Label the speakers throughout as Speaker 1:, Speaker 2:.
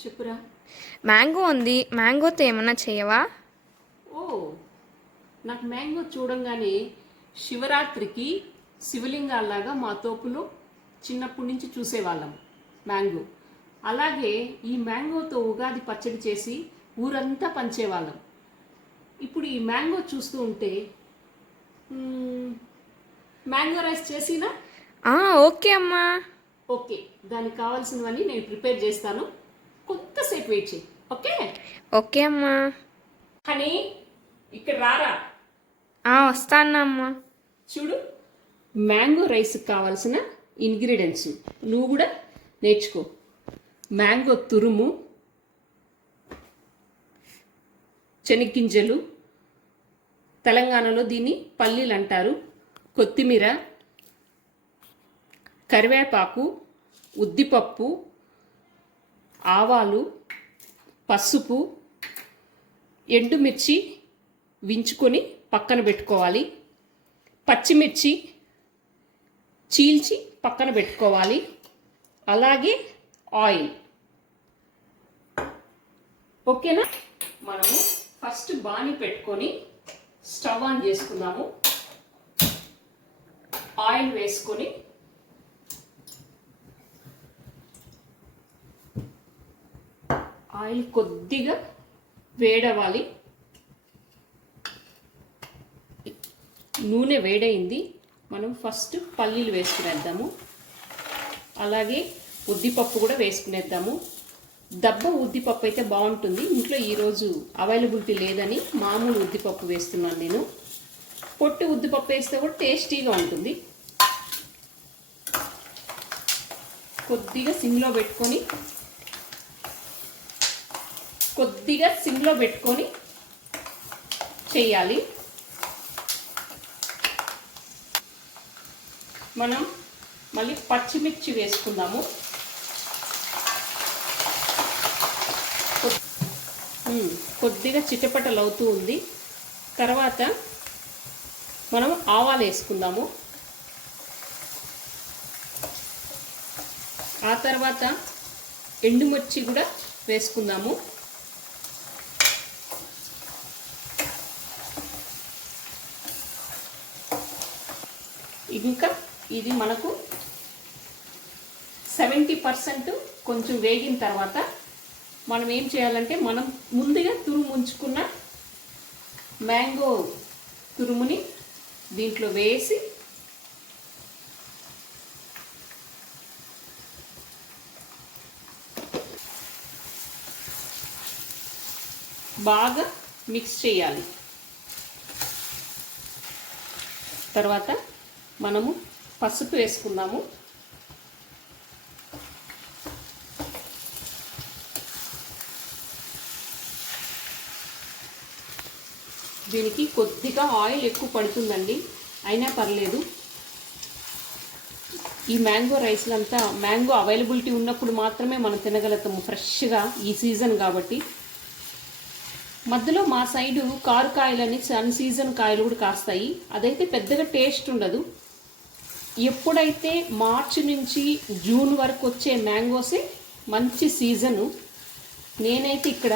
Speaker 1: చెప్పురా.
Speaker 2: మ్యాంగో ఉంది. మ్యాంగోతో ఏమన్నా చేయవా?
Speaker 1: ఓ నాకు మ్యాంగో చూడంగానే శివరాత్రికి శివలింగాల్లాగా మా తోపులో చిన్నప్పటి నుంచి చూసేవాళ్ళం మ్యాంగో. అలాగే ఈ మ్యాంగోతో ఉగాది పచ్చడి చేసి ఊరంతా పంచేవాళ్ళం. ఇప్పుడు ఈ మ్యాంగో చూస్తూ ఉంటే మ్యాంగో రైస్ చేసినా?
Speaker 2: ఓకే అమ్మా.
Speaker 1: ఓకే దానికి కావాల్సినవన్నీ నేను ప్రిపేర్ చేస్తాను. కొంతసేపు వెయిట్ చేయి ఓకే?
Speaker 2: ఓకే అమ్మా.
Speaker 1: హనీ ఇక్కడ రారా?
Speaker 2: ఆ, వస్తాను అమ్మా.
Speaker 1: చూడు మ్యాంగో రైస్కి కావాల్సిన ఇంగ్రీడియంట్స్ నువ్వు కూడా నేర్చుకో. మ్యాంగో తురుము శనగ్గింజలు తెలంగాణలో దీన్ని పల్లీలు అంటారు కొత్తిమీర కరివేపాకు ఉద్దిపప్పు ఆవాలు పసుపు ఎండుమిర్చి వించుకొని పక్కన పెట్టుకోవాలి. పచ్చిమిర్చి చీల్చి పక్కన పెట్టుకోవాలి. అలాగే ఆయిల్. ఓకేనా? మనము ఫస్ట్ బాణి పెట్టుకొని స్టవ్ ఆన్ చేసుకుందాము. ఆయిల్ వేసుకొని ఆయిల్ కొద్దిగా వేడవాలి నూనె వేడైంది. మనం ఫస్ట్ పల్లీలు వేసుకునేద్దాము. అలాగే ఉద్దిపప్పు కూడా వేసుకునేద్దాము. దబ్బ ఉద్దిపప్పు అయితే బాగుంటుంది. ఇంట్లో ఈరోజు అవైలబిలిటీ లేదని మామూలు ఉద్దిపప్పు వేస్తున్నాను నేను. పొట్టి ఉద్దిపప్పు వేస్తే కూడా టేస్టీగా ఉంటుంది. కొద్దిగా సిమ్లో పెట్టుకొని కొద్దిగా సిమ్లో పెట్టుకొని చేయాలి. మనం మళ్ళీ పచ్చిమిర్చి వేసుకుందాము. కొద్దిగా చిటపటలు అవుతూ ఉంది. తర్వాత మనం ఆవాలు వేసుకుందాము. ఆ తర్వాత ఎండుమిర్చి కూడా వేసుకుందాము. ఇంకా ఇది మనకు సెవెంటీ పర్సెంట్ కొంచెం వేగిన తర్వాత మనం ఏం చేయాలంటే మనం ముందుగా తురుముంచుకున్న మ్యాంగో తురుముని దీంట్లో వేసి బాగా మిక్స్ చేయాలి. తర్వాత మనము పసుపు వేసుకుందాము. దీనికి కొద్దిగా ఆయిల్ ఎక్కువ పడుతుందండి. అయినా పర్లేదు. ఈ మ్యాంగో రైస్లంతా మ్యాంగో అవైలబిలిటీ ఉన్నప్పుడు మాత్రమే మనం తినగలుగుతాము ఫ్రెష్గా ఈ సీజన్ కాబట్టి. మధ్యలో మా సైడు కారు కాయలని సన్ సీజన్ కాయలు కూడా కాస్తాయి. అదైతే పెద్దగా టేస్ట్ ఉండదు. ఎప్పుడైతే మార్చి నుంచి జూన్ వరకు వచ్చే మ్యాంగోసే మంచి సీజను నేనైతే ఇక్కడ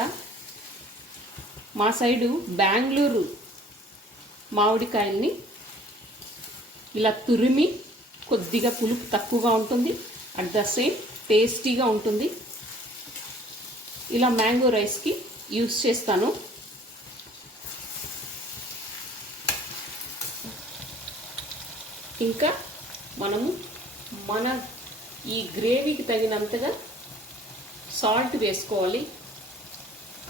Speaker 1: మా సైడు బెంగళూరు మామిడికాయల్ని ఇలా తురిమి కొద్దిగా పులుపు తక్కువగా ఉంటుంది అట్ ద సేమ్ టేస్టీగా ఉంటుంది. ఇలా మ్యాంగో రైస్కి యూస్ చేస్తాను. ఇంకా మనము మన ఈ గ్రేవీకి తగినంతగా సాల్ట్ వేసుకోవాలి.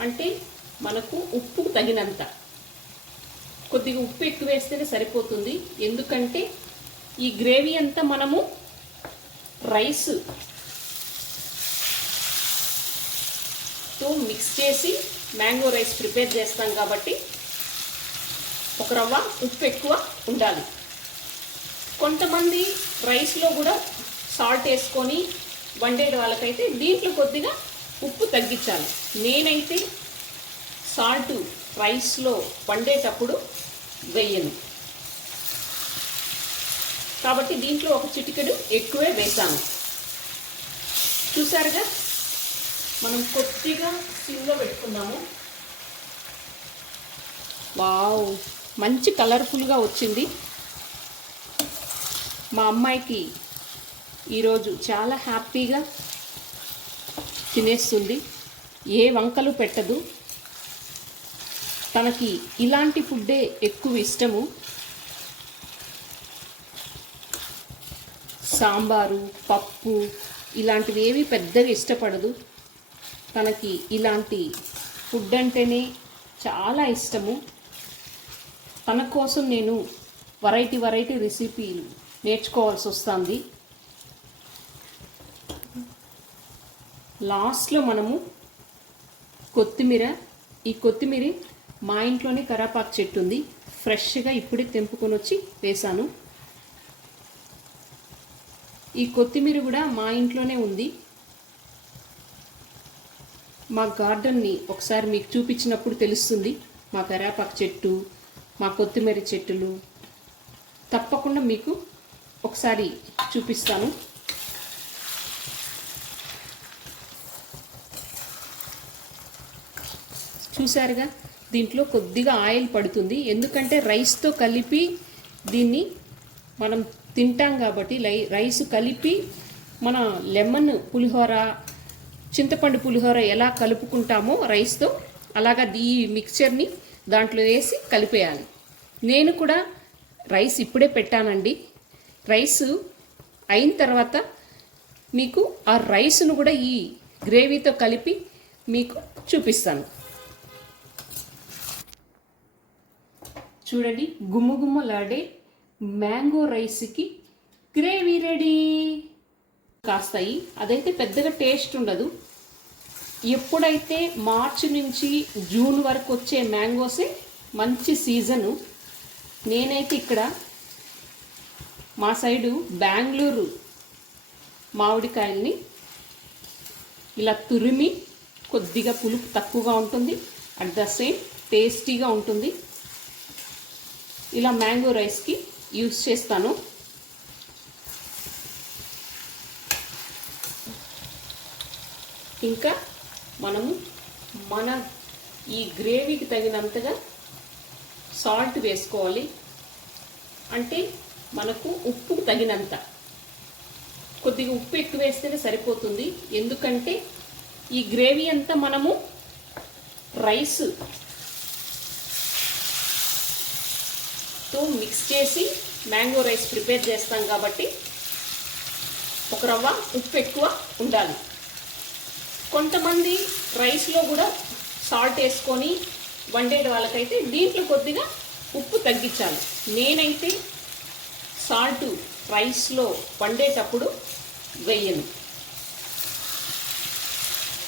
Speaker 1: అంటే మనకు ఉప్పు తగినంత. కొద్దిగా ఉప్పు ఎక్కువ వేస్తేనే సరిపోతుంది. ఎందుకంటే ఈ గ్రేవీ అంతా మనము రైస్తో మిక్స్ చేసి మ్యాంగో రైస్ ప్రిపేర్ చేస్తాం కాబట్టి ఒక రవ్వ ఉప్పు ఎక్కువ ఉండాలి. కొంతమంది రైస్లో కూడా సాల్ట్ వేసుకొని వండే వాళ్ళకైతే దీంట్లో కొద్దిగా ఉప్పు తగ్గించాలి. నేనైతే సాల్ట్ రైస్లో వండేటప్పుడు వెయ్యను కాబట్టి దీంట్లో ఒక చిటికెడు ఎక్కువే వేసాను చూసారుగా మనం కొద్దిగా సిమ్లో పెట్టుకుందాము వావ్! మంచి కలర్ఫుల్గా వచ్చింది. మా అమ్మాయికి ఈరోజు చాలా హ్యాపీగా తినేస్తుంది. ఏ వంకలు పెట్టదు. తనకి ఇలాంటి ఫుడ్డే ఎక్కువ ఇష్టము. సాంబారు పప్పు ఇలాంటివి ఏవి పెద్దగా ఇష్టపడదు. తనకి ఇలాంటి ఫుడ్ అంటేనే చాలా ఇష్టము. తన కోసం నేను వెరైటీ వెరైటీ రెసిపీలు నేర్చుకోవాల్సి వస్తుంది. లాస్ట్లో మనము కొత్తిమీర ఈ కొత్తిమీర మా ఇంట్లోనే కరాపాకు చెట్టు ఉంది. ఫ్రెష్గా ఇప్పుడే తెంపుకొని వచ్చి వేశాను ఈ కొత్తిమీర కూడా మా ఇంట్లోనే ఉంది. మా గార్డెన్ని ఒకసారి మీకు చూపించినప్పుడు తెలుస్తుంది. మా కరాపాకు చెట్టు మా కొత్తిమీర చెట్టులు. తప్పకుండా మీకు ఒకసారి చూపిస్తాను. చూసారుగా? దీంట్లో కొద్దిగా ఆయిల్ పడుతుంది. ఎందుకంటే రైస్తో కలిపి దీన్ని మనం తింటాం కాబట్టి లై రైస్ కలిపి మన లెమన్ పులిహోర చింతపండు పులిహోర ఎలా కలుపుకుంటామో రైస్తో అలాగా ఈ మిక్చర్ని దాంట్లో వేసి కలిపేయాలి. నేను కూడా రైస్ ఇప్పుడే పెట్టానండి. రైస్ అయిన తర్వాత మీకు ఆ రైస్ను కూడా ఈ గ్రేవీతో కలిపి మీకు చూపిస్తాను. చూడండి గుమ్మగుమ్మలాడే మ్యాంగో రైస్కి గ్రేవీ రెడీ. కాస్తాయి. అదైతే పెద్దగా టేస్ట్ ఉండదు. ఎప్పుడైతే మార్చి నుంచి జూన్ వరకు వచ్చే మ్యాంగోసే మంచి సీజను నేనైతే ఇక్కడ మా సైడు బెంగళూరు మామిడికాయల్ని ఇలా తురిమి కొద్దిగా పులుపు తక్కువగా ఉంటుంది అట్ ద సేమ్ టేస్టీగా ఉంటుంది. ఇలా మ్యాంగో రైస్కి యూస్ చేస్తాను. ఇంకా మనము మన ఈ గ్రేవీకి తగినంతగా సాల్ట్ వేసుకోవాలి. అంటే మనకు ఉప్పు తగినంత. కొద్దిగా ఉప్పు ఎక్కువ వేస్తేనే సరిపోతుంది. ఎందుకంటే ఈ గ్రేవీ అంతా మనము రైస్తో మిక్స్ చేసి మ్యాంగో రైస్ ప్రిపేర్ చేస్తాం కాబట్టి ఒక రవ్వ ఉప్పు ఎక్కువ ఉండాలి. కొంతమంది రైస్లో కూడా సాల్ట్ వేసుకొని వండే వాళ్ళకైతే దీంట్లో కొద్దిగా ఉప్పు తగ్గించాలి. నేనైతే సాల్ట్ రైస్లో వండేటప్పుడు వేయను.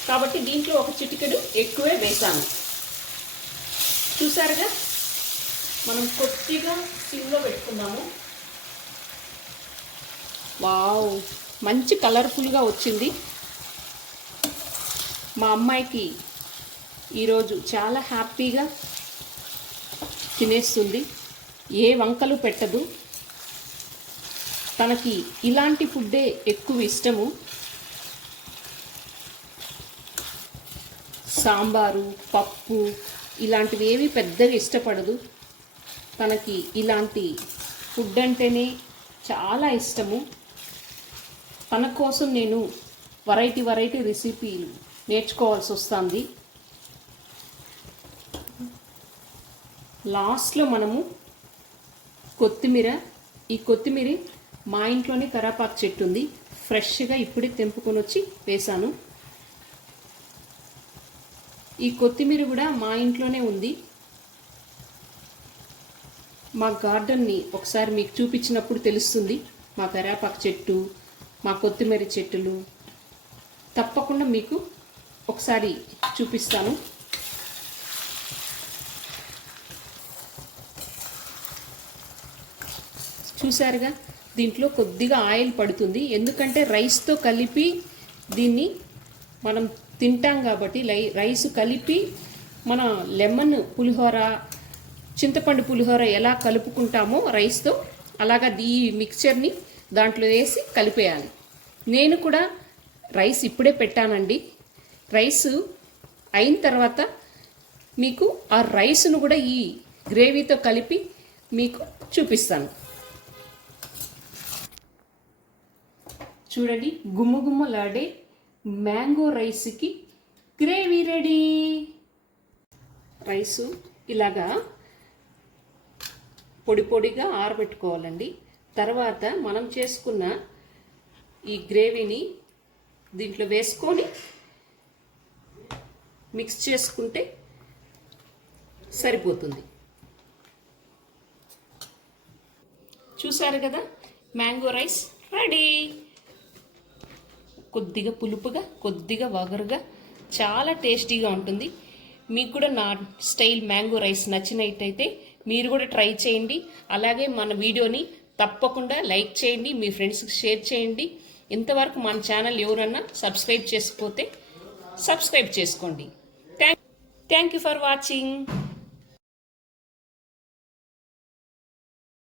Speaker 1: కాబట్టి దీంట్లో ఒక చిటికెడు ఎక్కువే వేసాను చూసారుగా? మనం కొద్దిగా సిమ్లో పెట్టుకున్నాము వావ్! మంచి కలర్ఫుల్గా వచ్చింది. మా అమ్మాయికి ఈరోజు చాలా హ్యాపీగా తినేస్తుంది. ఏ వంకలు పెట్టదు. తనకి ఇలాంటి ఫుడ్డే ఎక్కువ ఇష్టము. సాంబారు పప్పు ఇలాంటివి ఏవి పెద్దగా ఇష్టపడదు. తనకి ఇలాంటి ఫుడ్ అంటేనే చాలా ఇష్టము. తన కోసం నేను వెరైటీ వెరైటీ రెసిపీలు నేర్చుకోవాల్సి వస్తుంది. లాస్ట్లో మనము కొత్తిమీర ఈ కొత్తిమీర మా ఇంట్లోనే కరాపాకు చెట్టు ఉంది. ఫ్రెష్గా ఇప్పుడే తెంపుకొని వచ్చి వేశాను. ఈ కొత్తిమీర కూడా మా ఇంట్లోనే ఉంది. మా గార్డెన్ని ఒకసారి మీకు చూపించినప్పుడు తెలుస్తుంది. మా కరాపాకు చెట్టు మా కొత్తిమీర చెట్టులు. తప్పకుండా మీకు ఒకసారి చూపిస్తాను. చూసారుగా దీంట్లో కొద్దిగా ఆయిల్ పడుతుంది. ఎందుకంటే రైస్తో కలిపి దీన్ని మనం తింటాం కాబట్టి లై రైస్ కలిపి మన లెమన్ పులిహోర చింతపండు పులిహోర ఎలా కలుపుకుంటామో రైస్తో అలాగా ఈ మిక్చర్ని దాంట్లో వేసి కలిపేయాలి. నేను కూడా రైస్ ఇప్పుడే పెట్టానండి. రైస్ అయిన తర్వాత మీకు ఆ రైస్ను కూడా ఈ గ్రేవీతో కలిపి మీకు చూపిస్తాను. చూడండి. గుమ్మగుమ్మలాడే మ్యాంగో రైస్కి గ్రేవీ రెడీ. రైసు ఇలాగా పొడి పొడిగా ఆరబెట్టుకోవాలండి. తర్వాత మనం చేసుకున్న ఈ గ్రేవీని దీంట్లో వేసుకొని మిక్స్ చేసుకుంటే సరిపోతుంది. చూసారు కదా? Mango rice ready. కొద్దిగా పులుపుగా కొద్దిగా వగరుగా చాలా టేస్టీగా ఉంటుంది. మీకు కూడా నా స్టైల్ మ్యాంగో రైస్ నచ్చినట్టయితే మీరు కూడా ట్రై చేయండి. అలాగే మన వీడియోని తప్పకుండా లైక్ చేయండి మీ ఫ్రెండ్స్కి షేర్ చేయండి. ఇంతవరకు మన ఛానల్ ఎవరన్నా సబ్స్క్రైబ్ చేసిపోతే సబ్స్క్రైబ్ చేసుకోండి. Thank thank you for watching.